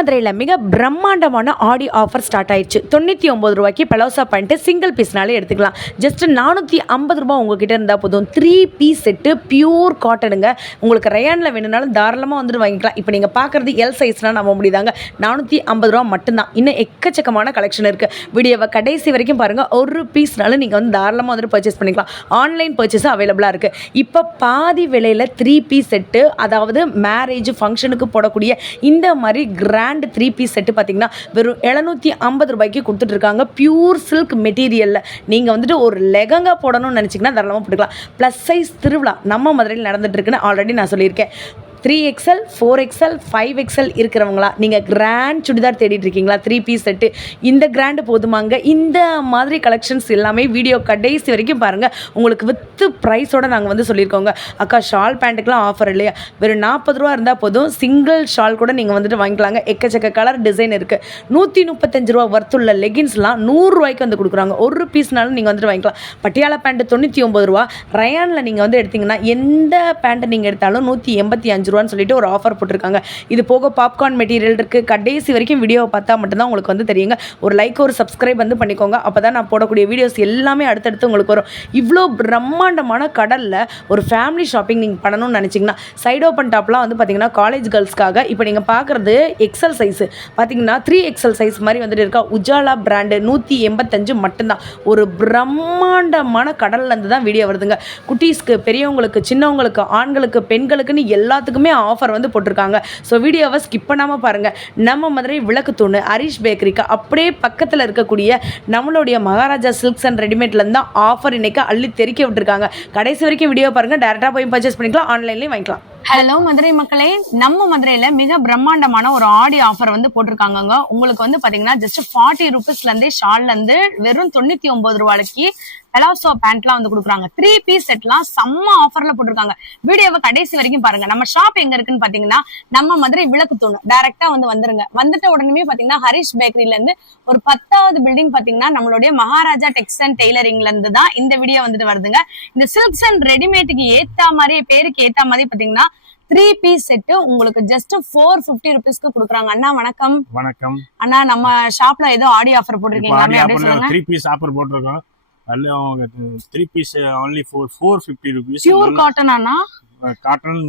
மதுரையில் மிக பிரம்மாண்டமான ஆடி ஆஃபர் ஸ்டார்ட் ஆயிடுச்சு. 99 ரூபாய்க்கு பலோசா பேண்ட்டு சிங்கிள் பீஸ்னாலே எடுத்துக்கலாம். ஜஸ்ட் 450 ரூபா உங்ககிட்ட இருந்தால் போதும். 3 பீஸ் செட்டு பியூர் காட்டனுங்க. உங்களுக்கு ரயானில் வேணும்னாலும் தாராளமாக வந்துட்டு வாங்கிக்கலாம். இப்போ நீங்கள் பார்க்குறது எல் சைஸ்னால் நம்ப முடியுதாங்க. 450 ரூபா மட்டும்தான். இன்னும் எக்கச்சக்கமான கலெக்ஷன் இருக்குது. வீடியோவை கடைசி வரைக்கும் பாருங்கள். ஒரு பீஸ்னாலும் நீங்கள் வந்து தாராளமாக வந்துட்டு பர்ச்சேஸ் பண்ணிக்கலாம். ஆன்லைன் பர்ச்சேஸும் அவைலபிளாக இருக்குது. இப்போ பாதி விலையில் 3 பீஸ் செட்டு, அதாவது மேரேஜ் ஃபங்க்ஷனுக்கு போடக்கூடிய இந்த மாதிரி கிராண்ட் 3 பீஸ் செட்டு பார்த்தீங்கன்னா வெறும் 750 ரூபாய்க்கு கொடுத்துட்ருக்காங்க. பியூர் சில்க் மெட்டீரியலில் நீங்கள் வந்துட்டு ஒரு லெகங்கா போடணும்னு நினச்சிங்கன்னா தாராளமாக போட்டுக்கலாம். ப்ளஸ் சைஸ் திருவிழா நம்ம மதுரையில் நடந்துகிட்ருக்குன்னு ஆல்ரெடி நான் சொல்லியிருக்கேன். 3XL 4XL 5XL இருக்கிறவங்களா நீங்கள் கிராண்ட் சுடிதார் தேடிட்டு இருக்கீங்களா? 3 பீஸ் செட்டு இந்த கிராண்டு போதுமாங்க. இந்த மாதிரி கலெக்ஷன்ஸ் எல்லாமே வீடியோ கடைசி வரைக்கும் பாருங்கள். உங்களுக்கு வித்து ப்ரைஸோடு நாங்கள் வந்து சொல்லியிருக்கோங்க. அக்கா ஷால் பேண்ட்டுக்கெலாம் ஆஃபர் இல்லையா? வெறும் 40 ரூபா இருந்தால் போதும். சிங்கிள் ஷால் கூட நீங்கள் வந்துட்டு வாங்கிக்கலாங்க. எக்கச்சக்க கலர் டிசைன் இருக்குது. 135 ரூபா வர்த்துள்ள லெகின்ஸ்லாம் 100 ரூபாய்க்கு வந்து கொடுக்குறாங்க. ஒரு பீஸ்னாலும் நீங்கள் வந்துட்டு வாங்கிக்கலாம். பட்டியாலா பேண்ட்டு 99 ரூபா. ரயானில் நீங்கள் வந்து எடுத்திங்கன்னா எந்த பேண்ட்டை நீங்கள் எடுத்தாலும் 185 ரூபான்னு சொல்லிட்டு ஒரு ஆஃபர் போட்டிருக்காங்க. இது போக பாப்கார்ன் மெட்டீரியல் இருக்குது. கடைசி வரைக்கும் வீடியோவை பார்த்தா மட்டும்தான் உங்களுக்கு வந்து தெரியுங்க. ஒரு லைக் ஒரு சப்ஸ்கிரைப் வந்து பண்ணிக்கோங்க. அப்போ தான் நான் போடக்கூடிய வீடியோஸ் எல்லாமே அடுத்தடுத்து உங்களுக்கு வரும். இவ்வளோ பிரம்மாண்டமான கடலில் ஒரு ஃபேமிலி ஷாப்பிங் நீங்கள் பண்ணணும்னு நினச்சிங்கன்னா சைட் ஓப்பன் டாப்லாம் வந்து பார்த்தீங்கன்னா காலேஜ் கேர்ள்ஸ்க்காக இப்போ நீங்கள் பார்க்குறது எக்ஸல் சைஸு பார்த்தீங்கன்னா 3XL சைஸ் மாதிரி வந்துட்டு இருக்கா. உஜாலா பிராண்டு 185 மட்டும்தான். ஒரு பிரம்மாண்டமான கடல்லேருந்து தான் வீடியோ வருதுங்க. குட்டீஸ்க்கு, பெரியவங்களுக்கு, சின்னவங்களுக்கு, ஆண்களுக்கு, பெண்களுக்குன்னு எல்லாத்துக்குமே ஆஃபர் வந்து போட்டிருக்காங்க. ஸோ வீடியோவை ஸ்கிப் பண்ணாமல் பாருங்கள். நம்ம மதுரை விளக்கு தூணு ஹரிஷ் பேக்கரிக்கு அப்படியே பக்கத்தில் இருக்கக்கூடிய நம்மளுடைய மகாராஜா சில்க்ஸ் அண்ட் ரெடிமேட்லேருந்து தான் ஆஃபர் இன்னைக்கு அள்ளி தெறிக்க விட்டுருக்காங்க. கடைசி வரைக்கும் வீடியோ பாருங்கள். டேரெக்டாக போய் பர்ச்சேஸ் பண்ணிக்கலாம், ஆன்லைன்லேயும் வாங்கிக்கலாம். ஹலோ மதுரை மக்களே, நம்ம மதுரையில மிக பிரம்மாண்டமான ஒரு ஆடி ஆஃபர் வந்து போட்டிருக்காங்க. உங்களுக்கு வந்து பாத்தீங்கன்னா ஜஸ்ட் 40 ருபீஸ்ல இருந்தே ஷால்ல இருந்து வெறும் 99 ரூபாய்க்கு பெலாசோ பேண்ட்லாம் வந்து கொடுக்குறாங்க. 3 பீஸ் செட்லாம் செம்ம ஆஃபர்ல போட்டிருக்காங்க. வீடியோவை கடைசி வரைக்கும் பாருங்க. நம்ம ஷாப் எங்க இருக்குன்னு பாத்தீங்கன்னா நம்ம மதுரை விளக்கு தூணு. டைரக்டா வந்துருங்க. வந்துட்ட உடனே பாத்தீங்கன்னா ஹரிஷ் பேக்கரியில இருந்து ஒரு 10வது பில்டிங் பாத்தீங்கன்னா நம்மளுடைய மகாராஜா டெக்ஸ் அண்ட் டெய்லரிங்ல இருந்து தான் இந்த வீடியோ வந்துட்டு வருதுங்க. இந்த சில்க்ஸ் அண்ட் ரெடிமேடுக்கு ஏத்தா மாதிரி, பேருக்கு ஏத்தா மாதிரி பாத்தீங்கன்னா 3 பீஸ் செட்டு உங்களுக்கு ஜஸ்ட் 450 ருபீஸ்க்கு கொடுக்குறாங்க. அண்ணா வணக்கம். வணக்கம் அண்ணா, நம்ம ஷாப்ல ஏதோ ஆடி ஆஃபர் போட்டிருக்கீங்களா? அப்படியே சொல்லுங்க. 3 பீஸ் ஆஃபர் போட்டிருக்கோம். அதுல 3 piece only for 450 rupees. Pure cotton அண்ணா. காட்டன்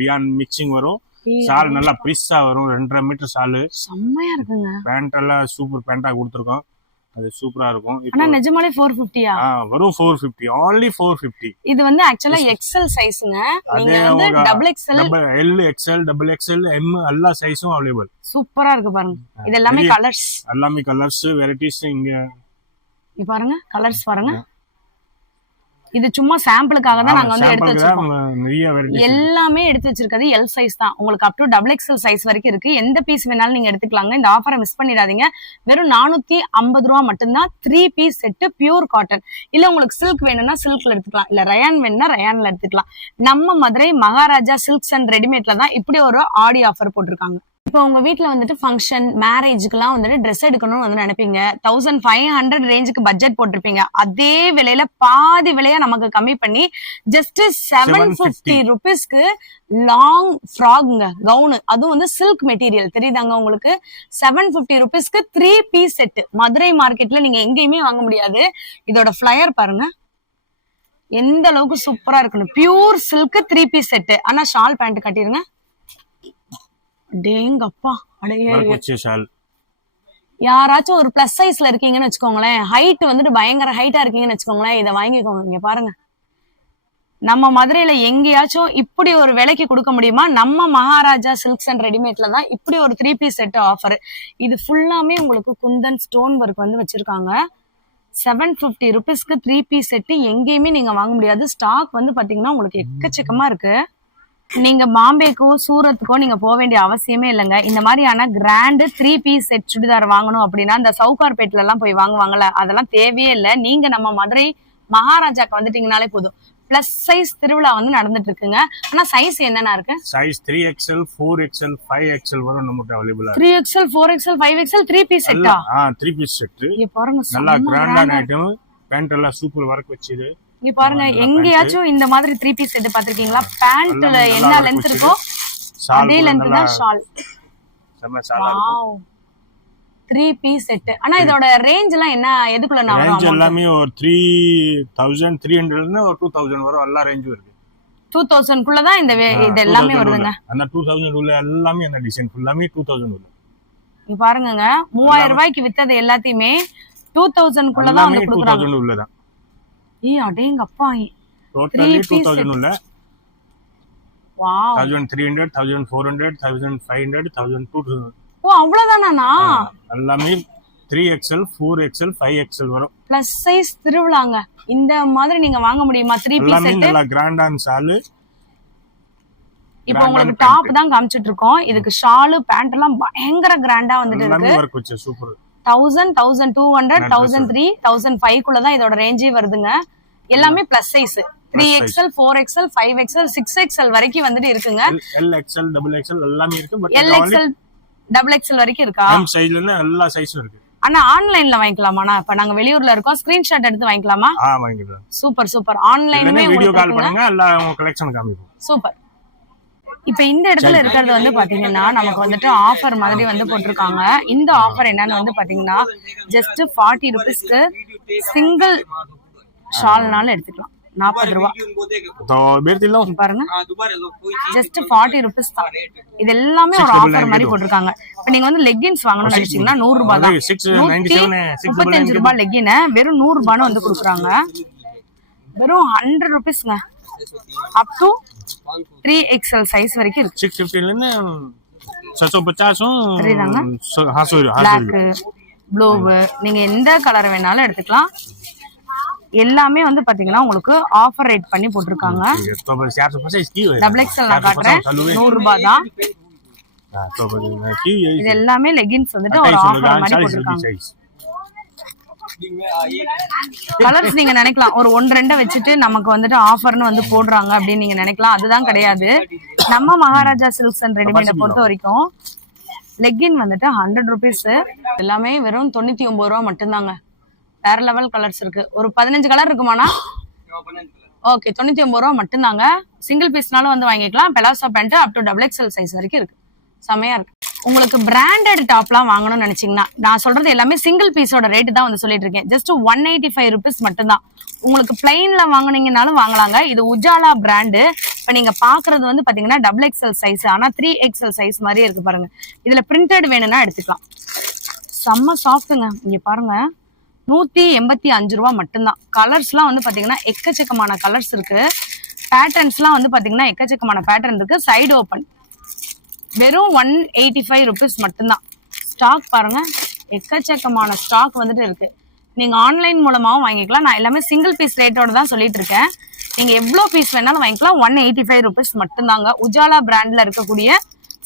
ரியான் மிக்சிங் வரும். சால் நல்லா பிரிஸா வரும். 2.5 மீட்டர் சால். செம்மையா இருக்குங்க. பேண்ட் எல்லாம் சூப்பர் பேண்டா கொடுத்துருக்கோம். அது சூப்பரா இருக்கும். அண்ணா நிஜமாலே 450யா? வரும் 450. only 450. இது வந்து एक्चुअली XL சைஸ்ங்க. நீங்க வந்து double XL, L, XL, double XL, M எல்லா சைஸும் அவேலபிள். சூப்பரா இருக்கு பாருங்க. இது எல்லாமே கலர்ஸ். எல்லாமே கலர்ஸ், வெரைட்டிஸ் இங்க பாருங்க. கலர்ஸ் பாருங்க. இது சும்மா சாம்பிளுக்காக தான் நாங்க வந்து எடுத்து வச்சிருக்கோம். எல்லாமே எடுத்து வச்சிருக்கிறது எல் சைஸ் தான். உங்களுக்கு up to double XL size வரைக்கும் இருக்கு. எந்த பீஸ் வேணாலும் நீங்க எடுத்துக்கலாங்க. இந்த ஆஃபரை மிஸ் பண்ணிடாதீங்க. வெறும் 450 ரூபா மட்டும்தான். 3 பீஸ் செட்டு பியூர் காட்டன். இல்ல உங்களுக்கு சில்க் வேணும்னா சில்க்ல எடுத்துக்கலாம். இல்ல ரயான் வேணும்னா ரயான்ல எடுத்துக்கலாம். நம்ம மதுரை மகாராஜா சில்க்ஸ் அண்ட் ரெடிமேட்ல தான் இப்படி ஒரு ஆடி ஆஃபர் போட்டிருக்காங்க. இப்போ உங்க வீட்டுல வந்துட்டு ஃபங்க்ஷன், மேரேஜுக்குலாம் வந்துட்டு ட்ரெஸ் எடுக்கணும்னு வந்து நினைப்பீங்க. 1500 ரேஞ்சுக்கு பட்ஜெட் போட்டிருப்பீங்க. அதே விலையில பாதி விலையா நமக்கு கம்மி பண்ணி ஜஸ்ட் 750 ருபீஸ்க்கு லாங் ஃப்ராக்ங்க, கவுனு, அதுவும் வந்து சில்க் மெட்டீரியல் தெரியுதாங்க உங்களுக்கு. 750 ருபீஸ்க்கு 3 பீஸ் செட்டு. மதுரை மார்க்கெட்ல நீங்க எங்கேயுமே வாங்க முடியாது. இதோட ஃபிளையர் பாருங்க எந்த அளவுக்கு சூப்பரா இருக்கணும். Pure silk 3 piece set. ஆனா ஷால் பேண்ட் கட்டிருங்க. டேங்கப்பா, யாராச்சும் ஒரு பிளஸ் சைஸ்ல இருக்கீங்கன்னு வச்சுக்கோங்களேன், ஹைட் வந்துட்டு பயங்கர ஹைட்டா இருக்கீங்கன்னு வச்சுக்கோங்களேன், இதை வாங்கிக்கோங்க. இங்க பாருங்க, நம்ம மதுரையில எங்கேயாச்சும் இப்படி ஒரு விலைக்கு கொடுக்க முடியுமா? நம்ம மகாராஜா சில்க்ஸ் அண்ட் ரெடிமேட்ல தான் இப்படி ஒரு 3 பீஸ் செட் ஆஃபர். இது ஃபுல்லாமே உங்களுக்கு குந்தன் ஸ்டோன் ஒர்க் வந்து வச்சிருக்காங்க. 750 ருபீஸ்க்கு 3 பீஸ் செட்டு எங்கேயுமே நீங்க வாங்க முடியாது. ஸ்டாக் வந்து பாத்தீங்கன்னா உங்களுக்கு எக்கச்சக்கமா இருக்கு. நீங்க பாம்பேக்கோ சூரத்துக்கோ நீங்க போக வேண்டிய அவசியமே இல்லைங்க. இந்த மாதிரியான கிராண்ட் 3 பீஸ் செட் சுடிதார் வாங்கணும் அப்படின்னா இந்த சவுகார்பேட்ல எல்லாம் போய் வாங்குவாங்கல்ல, அதெல்லாம் தேவையே இல்லை. நீங்க நம்ம மதுரை மகாராஜாக்கு வந்துட்டீங்கனாலே போதும். பிளஸ் சைஸ் திருவிழா வந்து நடந்துட்டு இருக்குங்க. ஆனா சைஸ் என்னன்னா இருக்கு? சைஸ் 3XL, 4XL, 5XL வரும் நம்மட்ட அவேலபிளா. 3XL, 4XL, 5XL 3 பீஸ் செட்டா? 3 பீஸ் செட். இங்க பாருங்க, நல்லா கிராண்டான ஐட்டம். பேண்ட் எல்லாம் சூப்பர் வர்க் வச்சது. இங்க பாருங்க, எங்கேயாச்சும் இந்த மாதிரி 3 பீஸ் செட் பாத்திருக்கீங்களா? பேண்ட்ல என்ன லென்த் இருக்கோ அதே லென்த் தான் ஷால். செம்ம சாலா இருக்கும். 3 பீஸ் செட். ஆனா இதோட ரேஞ்ச் எல்லாம் என்ன எதுக்குள்ள நான் ரேஞ்ச் எல்லாமே ஒரு 3300 இருந்து ஒரு 2000 வரை எல்லா ரேஞ்சும் இருக்கு. 2000 குள்ள தான் இந்த இது எல்லாமே வருதுங்க. அந்த 2000 உள்ள எல்லாமே அந்த டிசைன் ஃபுல்லாமே 2000 உள்ள. நீ பாருங்கங்க 3000 ரூபாய்க்கு வித்தது எல்லாத்தையுமே 2000 குள்ள தான் வந்து கொடுக்குறாங்க. 2000 உள்ள தான். அடேங்கப்பா. டோட்டலி 2000 உள்ள. வாவ். 1300, 1400, 1500, 1200. ஓ அவ்வளவுதானா? எல்லாமே 3XL, 4XL, 5XL வரும். பிளஸ் சைஸ் திருவிழாங்க. இந்த மாதிரி நீங்க வாங்க முடியுமா? 3 பீஸ் எல்லாமே செட். நல்ல கிராண்டான ஷால். இப்போ உங்களுக்கு டாப் தான் காமிச்சிட்டு இருக்கோம். இதுக்கு ஷால் பேண்ட் எல்லாம் பயங்கர கிராண்டா வந்துட்டு இருக்கு. எல்லாமே வர்க் வச்சு சூப்பர். 1000, 1200, 1003, 1005 குள்ள தான் இதோட ரேஞ்சே வருதுங்க. எல்லாமே plus size. 3XL, 4XL, 5XL, 6XL வரைக்கும் வந்துட்டு இருக்குங்க. LXL, XXL எல்லாமே இருக்கு. பட் LXL, XXL வரைக்கும் இருக்கா? M சைஸ்ல இருந்து எல்லா சைஸும் இருக்கு. ஆனா ஆன்லைன்ல வாங்கிக்கலாமாண்ணா? இப்ப நாங்க வெளியூர்ல இருக்கோம், ஸ்கிரீன்ஷாட் எடுத்து வாங்கிக்கலாமா? வாங்கிக்கலாம். Super super. ஆன்லைன்லயே வீடியோ கால் பண்ணுங்க, எல்லாம் உங்க கலெக்ஷன் காமிப்போம். சூப்பர். இப்ப இந்த இடத்துல இருக்கிறது வந்து பாத்தீங்கன்னா நமக்கு வந்துட்டு ஆஃபர் மாதிரி வந்து போட்டிருக்காங்க. இந்த ஆஃபர் என்னன்னு வந்து பாத்தீங்கன்னா ஜஸ்ட் 40 ரூபீஸ்க்கு சிங்கிள் ஷால்னால எடுத்துக்கலாம். 40 ரூபா பாருங்க. ஜஸ்ட் 40 ரூபீஸ் தான். இது எல்லாமே ஒரு ஆஃபர் மாதிரி போட்டிருக்காங்க. இப்ப நீங்க வந்து லெகின்ஸ் வாங்கணும்னு நினைச்சீங்கன்னா 100 ரூபாய் தான். 135 ரூபாய் லெகின் வெறும் 100 ரூபான்னு வந்து கொடுக்குறாங்க. வெறும் 100 ரூபீஸ்ங்க. அப் டு 3XL சைஸ் வரைக்கும் இருக்கு. 650 ல இருந்து 750 பிளாக், ப்ளூ, நீங்க எந்த கலர் வேணாலும் எடுத்துக்கலாம். எல்லாமே வந்து பாத்தீங்கன்னா உங்களுக்கு ஆஃபர் ரேட் பண்ணி போட்டிருக்காங்க. XXL நான் காட்டுறேன். 100 ரூபாய் தான். இது எல்லாமே லெகின்ஸ் வந்துட்டு ஒரு ஆஃபர் மாதிரி போட்டிருக்காங்க. கலர்ஸ் நீங்க நினைக்கலாம் ஒரு 1-2 வச்சுட்டு நமக்கு வந்துட்டு ஆஃபர்னு வந்து போடுறாங்க அப்படின்னு நீங்க நினைக்கலாம். அதுதான் கிடையாது. நம்ம மகாராஜா சில்க்ஸ் அண்ட் ரெடிமேட பொறுத்த வரைக்கும் லெகின் வந்துட்டு 100 ரூபீஸ். எல்லாமே வெறும் 99 ரூபா மட்டும்தாங்க. வேற லெவல் கலர்ஸ் இருக்கு. ஒரு 15 கலர் இருக்குமாண்ணா? ஓகே, 99 ரூபா மட்டும்தாங்க. சிங்கிள் பீஸ்னாலும் வந்து வாங்கிக்கலாம். Palazzo pant up to XXL size வரைக்கும் இருக்கு. செமையா இருக்கு. உங்களுக்கு பிராண்டட் டாப்லாம் வாங்கணும்னு நினைச்சீங்கன்னா நான் சொல்றது எல்லாமே சிங்கிள் பீஸோட ரேட்டு தான் வந்து சொல்லிட்டு இருக்கேன். ஜஸ்ட் 185 ரூபீஸ் மட்டும்தான். உங்களுக்கு பிளைன்ல வாங்கினீங்கனாலும் வாங்கலாங்க. இது உஜாலா பிராண்டு. இப்ப நீங்க பாக்குறது வந்து பாத்தீங்கன்னா XXL சைஸ். ஆனா 3XL சைஸ் மாதிரியே இருக்கு பாருங்க. இதுல பிரிண்டட் வேணும்னா எடுத்துக்கலாம். செம்ம சாஃப்ட்டுங்க. இங்க பாருங்க 185 ரூபா மட்டும்தான். கலர்ஸ்லாம் வந்து பாத்தீங்கன்னா எக்கச்சக்கமான கலர்ஸ் இருக்கு. பேட்டர்ன்ஸ்லாம் வந்து பாத்தீங்கன்னா எக்கச்சக்கமான பேட்டர்ன் இருக்கு. சைடு ஓப்பன் வெறும் 185 ரூபீஸ் மட்டும்தான். ஸ்டாக் பாருங்க, எக்கச்சக்கமான ஸ்டாக் வந்துட்டு இருக்கு. நீங்க ஆன்லைன் மூலமாவும் வாங்கிக்கலாம். நான் எல்லாமே சிங்கிள் பீஸ் ரேட்டோட தான் சொல்லிட்டு இருக்கேன். நீங்க எவ்வளவு பீஸ் வேணாலும் வாங்கிக்கலாம். 185 ரூபீஸ் மட்டும்தாங்க. உஜாலா பிராண்ட்ல இருக்கக்கூடிய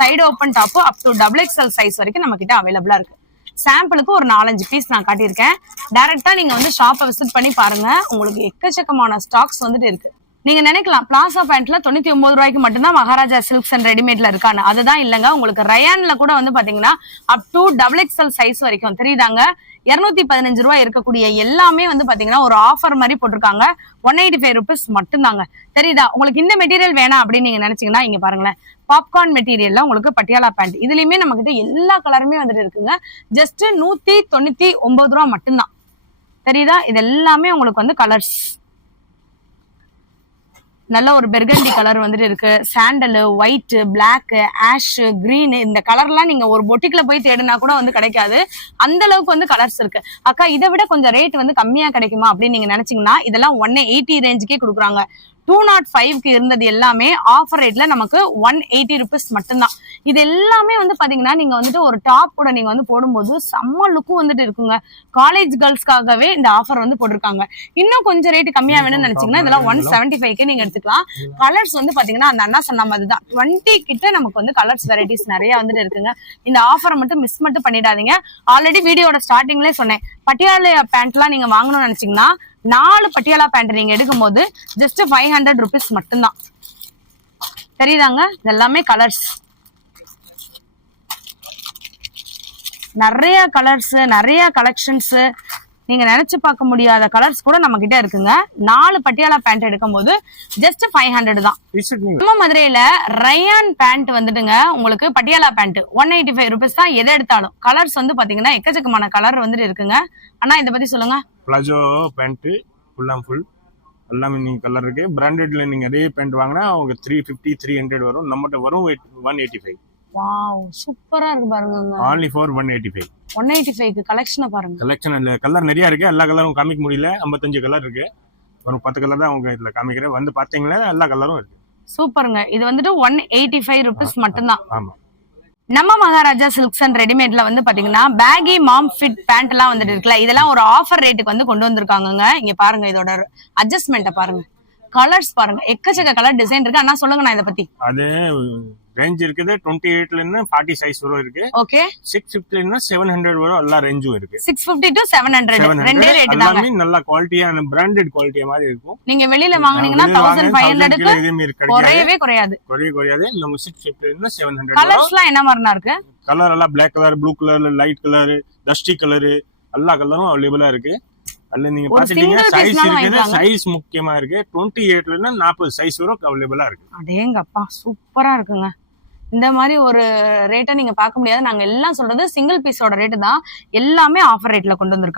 side open top up to XXL size வரைக்கும் நம்ம கிட்ட அவைலபிளா இருக்கு. சாம்பிளுக்கு ஒரு 4-5 பீஸ் நான் காட்டியிருக்கேன். டைரக்டா நீங்க வந்து ஷாப்பை விசிட் பண்ணி பாருங்க. உங்களுக்கு எக்கச்சக்கமான ஸ்டாக்ஸ் வந்துட்டு இருக்கு. நீங்க நினைக்கலாம் பிளாசா பேண்ட்ல 99 ரூபாய்க்கு மட்டும்தான் மகாராஜா சில்க்ஸ் அண்ட் ரெடிமேட்ல இருக்கான்னு. அதுதான் இல்லங்க. உங்களுக்கு ரயான்ல கூட வந்து பாத்தீங்கன்னா அப் டு XXL சைஸ் வரைக்கும் தெரியுதாங்க. 215 ரூபாய் இருக்கக்கூடிய எல்லாமே வந்து பாத்தீங்கன்னா ஒரு ஆஃபர் மாதிரி போட்டிருக்காங்க. 185 ரூபீஸ் மட்டும்தாங்க. தெரியுதா? உங்களுக்கு இந்த மெட்டீரியல் வேணாம் அப்படின்னு நீங்க நினைச்சீங்கன்னா இங்க பாருங்களேன். பாப்கார்ன் மெட்டீரியல்ல உங்களுக்கு பட்டியாலா பேண்ட். இதுலயுமே நம்ம கிட்ட எல்லா கலருமே வந்துட்டு இருக்குங்க. ஜஸ்ட் 199 ரூபா மட்டும்தான். தெரியுதா? இது எல்லாமே உங்களுக்கு வந்து கலர்ஸ். நல்ல ஒரு பெர்கண்டி கலர் வந்துட்டு இருக்கு. Sandal, white, black, ash, green. இந்த கலர்லாம் நீங்க ஒரு பொட்டிக்ல போய் தேடினா கூட வந்து கிடைக்காது. அந்த அளவுக்கு வந்து கலர்ஸ் இருக்கு. அக்கா இதை விட கொஞ்சம் ரேட் வந்து கம்மியா கிடைக்குமா அப்படின்னு நீங்க நினைச்சீங்கன்னா இதெல்லாம் 180 ரேஞ்சுக்கே கொடுக்குறாங்க. 205க்கு இருந்தது எல்லாமே ஆஃபர் ரேட்ல நமக்கு 180 ரூபீஸ் மட்டும்தான். இது எல்லாமே வந்து பாத்தீங்கன்னா நீங்க வந்துட்டு ஒரு டாப் கூட நீங்க வந்து போடும்போது செம்ம லுக்கும் வந்துட்டு இருக்குங்க. காலேஜ் கேர்ள்ஸ்க்காகவே இந்த ஆஃபர் வந்து போட்டிருக்காங்க. இன்னும் கொஞ்சம் ரேட் கம்மியா வேணும்னு நினைச்சீங்கன்னா இதெல்லாம் 175க்கு நீங்க எடுத்துக்கலாம். கலர்ஸ் வந்து பாத்தீங்கன்னா அந்த அண்ணா சொன்ன மாதிரி தான் 20 கிட்ட நமக்கு வந்து கலர்ஸ் வெரைட்டிஸ் நிறைய வந்துட்டு இருக்குங்க. இந்த ஆஃபரை மட்டும் மிஸ் மட்டும் பண்ணிடாதீங்க. ஆல்ரெடி வீடியோட ஸ்டார்டிங்லேயே சொன்னேன். பட்டியாலா பேண்ட்லாம் நீங்க வாங்கணும்னு நினைச்சீங்கன்னா 4 பட்டியாலா பேண்ட் நீங்க எடுக்கும் போது ஜஸ்ட் 500 ரூபீஸ் மட்டும்தான். தெரியுதாங்க? இதெல்லாமே கலர்ஸ். நிறைய கலர்ஸ், நிறைய கலெக்ஷன்ஸ். நீங்க நினைச்சு பார்க்க முடியாத கலர்ஸ் கூட நம்ம கிட்ட இருக்குங்க. 4 பட்டியாலா பேண்ட் எடுக்கும் போது ஜஸ்ட் 500 தான். நம்ம மதுரையில ரயான் பேண்ட் வந்துட்டுங்க உங்களுக்கு பட்டியாலா பேண்ட் 185 ருபீஸ் தான். எதை எடுத்தாலும் கலர்ஸ் வந்து பாத்தீங்கன்னா எக்கச்சக்கமான கலர் வந்துட்டு இருக்குங்க. ஆனா இதை பத்தி சொல்லுங்க. பிளாஜோ பேண்ட் ஃபுல் அண்ட் ஃபுல் எல்லாமே நீங்க கலர் இருக்கு. பிராண்டட்ல நீங்க அதே பேண்ட் வாங்கினா அவங்க 350 300 வரும். நம்மகிட்ட வரும் 185. வாவ் சூப்பரா இருக்கு பாருங்க. only for 185. 185க்கு கலெக்ஷனை பாருங்க. கலெக்ஷன் இல்ல கலர் நிறைய இருக்கு. எல்லா கலரும் காமிக்க முடியல. 55 கலர் இருக்கு. ஒரு 10 கலர் தான் அவங்க இதுல காமிக்கிறேன். வந்து பாத்தீங்களா எல்லா கலரும் இருக்கு. சூப்பருங்க. இது வந்துட்டு 185 ருபீஸ் மட்டும்தான். ஆமா. நம்ம மகாராஜா சில்க்ஸ் அண்ட் ரெடிமேட்ல வந்து பாத்தீங்கன்னா பேகி மாம் ஃபிட் பேண்ட் எல்லாம் வந்துட்டு இருக்குல்ல, இதெல்லாம் ஒரு ஆஃபர் ரேட்டுக்கு வந்து கொண்டு வந்திருக்காங்க. இங்க பாருங்க இதோட அட்ஜஸ்ட்மெண்ட்டை பாருங்க, கலர்ஸ் பாருங்க, எக்கச்சக்க கலர் டிசைன் இருக்கு. அண்ணா சொல்லுங்க நான் இதை பத்தி. அது ரேஞ்ச் இருக்குது 28ல இருந்து 40 சைஸ் வரும் இருக்கு. ஓகே 650ல இருந்து 700 வரும். எல்லா ரேஞ்சும் இருக்கு. 650 to 700 ரெண்டே ரேட் தான். எல்லாமே நல்ல குவாலிட்டியான பிராண்டட் குவாலிட்டி மாதிரி இருக்கும். நீங்க வெளியில வாங்குனீங்கன்னா 1500க்கு குறையாது. நம்ம 650ல இருந்து 700. கலர்ஸ்லாம் என்ன மாதிரினா இருக்கு? கலர் எல்லாம் Black colour, blue colour, light colour, dusty colour எல்லா கலரும் அவைலபிளா இருக்கு. அதுல நீங்க பாத்துட்டீங்க சைஸ் இருக்குது. சைஸ் முக்கியமா இருக்கு. 28ல இருந்து 40 சைஸ் வரை அவைலபிளா இருக்கு. அடேங்கப்பா சூப்பரா இருக்குங்க. இந்த மாதிரி ஒரு ரேட்டை நீங்க பார்க்க முடியாது. நாங்க எல்லாம் சொல்றது சிங்கிள் பீஸோட ரேட்டு தான். எல்லாமே ஆஃபர் ரேட்ல கொண்டு வந்திருக்காங்க.